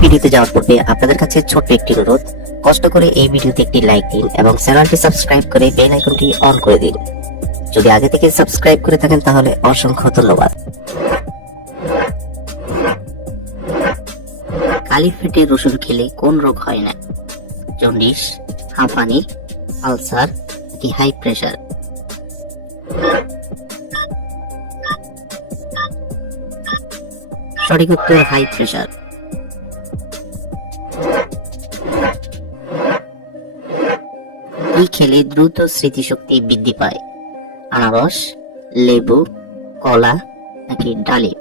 ভিডিওতে যাওয়ার পূর্বে আপনাদের কাছে ছোট্ট একটি অনুরোধ, কষ্ট করে এই ভিডিওতে একটি লাইক দিন এবং চ্যানেলটি সাবস্ক্রাইব করে বেল আইকনটি অন করে দিন। যদি আগে থেকে সাবস্ক্রাইব করে থাকেন তাহলে অসংখ্য ধন্যবাদ। কালি ফেটে রসুন খেলে কোন রোগ হয় না? জন্ডিস, হাঁপানি, আলসার কি হাই প্রেশার? সঠিক উত্তর হাই প্রেশার। কি খেলে দ্রুত স্মৃতিশক্তি বৃদ্ধি পায়? আনারস, লেবু, কলা নাকি ডালিম?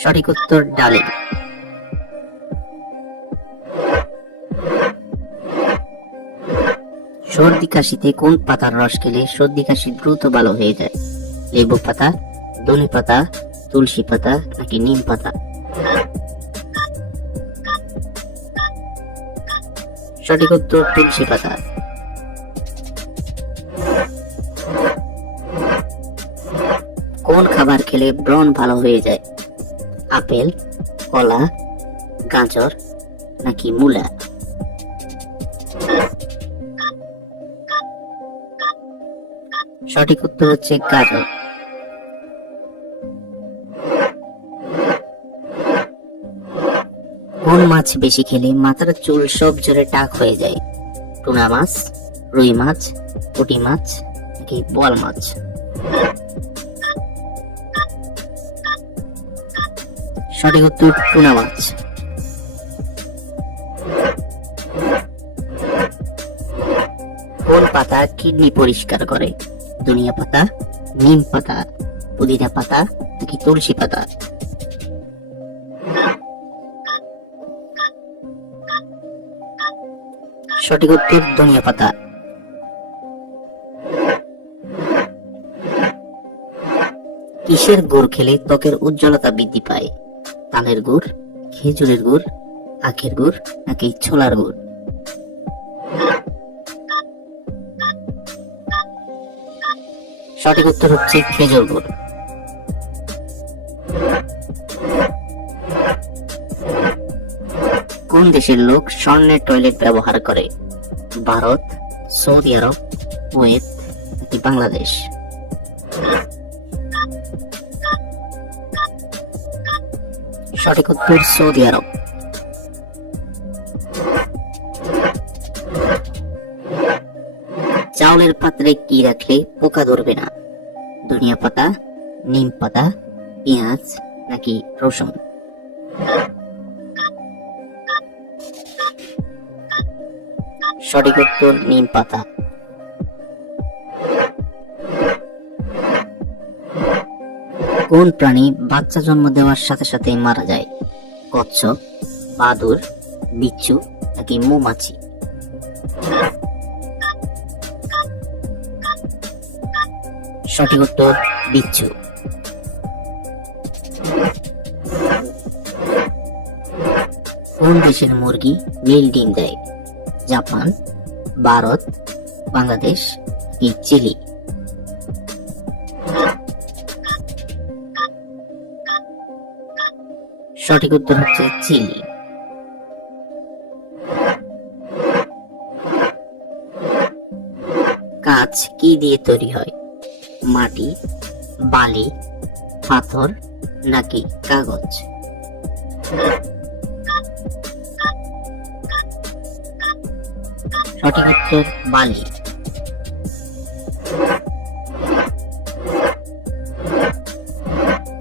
সঠিক উত্তর ডালিম। সর্দি কাশিতে কোন পাতার রস খেলে সর্দি কাশি দ্রুত ভালো হয়ে যায়? লেবু পাতা, ধনে পাতা, তুলসী পাতা নাকি নিম পাতা? সঠিক উত্তর তুলসী পাতা। কোন খাবার খেলে ব্রণ ভালো হয়ে যায়? আপেল, কলা, গাজর নাকি মূলা? সঠিক উত্তর হচ্ছে গাজর। কোন মাছ বেশি খেলে মাথার চুল সব জোরে টাক হয়ে যায়? টুনা মাছ, রুই মাছ, পুঁটি মাছ নাকি বোয়াল মাছ? সঠিক উত্তর টুনা মাছ। কোন পাতা কিডনি পরিষ্কার করে? ধনিয়া পাতা, নিম পাতা, পুদিনা পাতা নাকি তুলসী পাতা? সঠিক উত্তর ধনিয়া পাতা। কিসের গুড় খেলে ত্বকের উজ্জ্বলতা বৃদ্ধি পায়? তালের গুড়, খেজুরের গুড়, আখের গুড় নাকি ছোলার গুড়? সঠিক উত্তর হচ্ছে খেজুর গুড়। কোন দেশের লোক স্বর্ণের টয়লেট ব্যবহার করে? ভারত, সৌদি আরব, কুয়েত নাকি বাংলাদেশ? সঠিক উত্তর সৌদি আরব। চাউলের পাত্রে কি রাখলে পোকা ধরবে না? ধনিয়া পাতা, নিম পাতা, পেঁয়াজ নাকি রসুন? সঠিক উত্তর নিম পাতা। কোন প্রাণী বাচ্চা জন্ম দেওয়ার সাথে সাথে মারা যায়? কচ্ছপ, বাদুড়, বিচ্ছু নাকি মৌমাছি? সঠিক উত্তর বিচ্ছু। কোন দেশের মুরগি নীল ডিম দেয়? জাপান, ভারত, বাংলাদেশ কি চিলি? সঠিক উত্তর হচ্ছে চিলি। কাঁচ কি দিয়ে তৈরি হয়? মাটি, বালি, পাথর নাকি কাগজ? সঠিক উত্তর বালি।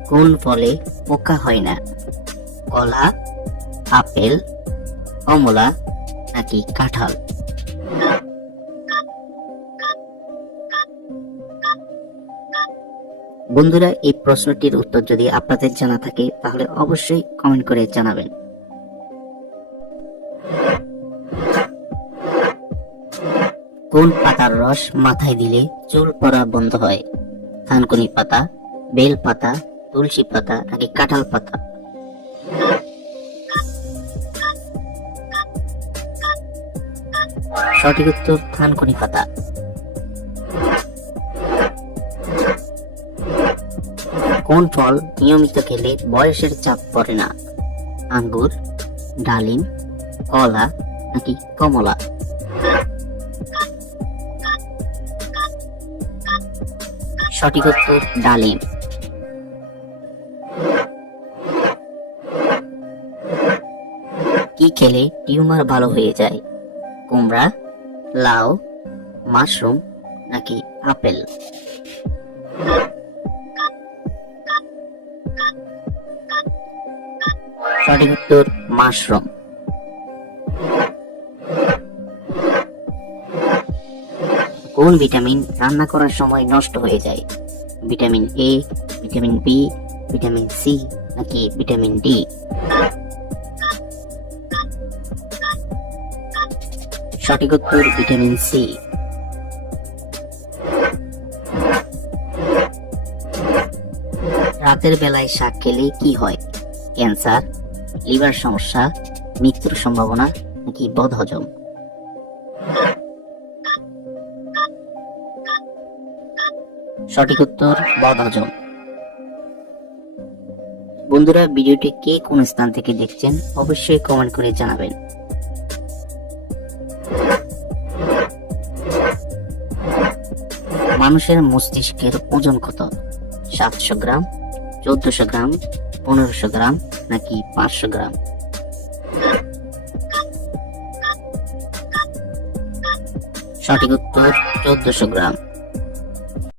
কোন ফলে পোকা হয় না? কলা, আপেল, কমলা নাকি কাঁঠাল? বন্ধুরা, এই প্রশ্নটির উত্তর যদি আপনাদের জানা থাকে তাহলে অবশ্যই কমেন্ট করে জানাবেন। কোন পাতার রস মাথায় দিলে চুল পড়া বন্ধ হয়? থানকুনি পাতা, বেল পাতা, তুলসী পাতা নাকি কাঁঠাল পাতা? সঠিক উত্তর থানকুনি পাতা। কোন ফল নিয়মিত খেলে বয়সের চাপ পড়ে না? আঙ্গুর, ডালিম, কলা নাকি কমলা? সঠিক উত্তর ডালিম। কি খেলে টিউমার ভালো হয়ে যায়? কুমড়া, লাউ, মাশরুম নাকি আপেল? সঠিক উত্তর মাশরুম। কোন ভিটামিন রান্না করার সময় নষ্ট হয়ে যায়? Vitamin A, vitamin B, vitamin C নাকি ভিটামিন ডি? সঠিক উত্তর ভিটামিন সি। রাতের বেলায় শাক খেলে কি হয়? ক্যান্সার, লিভার সমস্যা, মৃত্যুর সম্ভাবনা নাকি বদহজম? সঠিক উত্তর বদহজম। বন্ধুরা, ভিডিওটি কে কোন স্থান থেকে দেখছেন অবশ্যই কমেন্ট করে জানাবেন। মানুষের মস্তিষ্কের ওজন কত? 700 গ্রাম, 1400 গ্রাম, 1500 গ্রাম নাকি 500 গ্রাম? সঠিক উত্তর 1400 গ্রাম।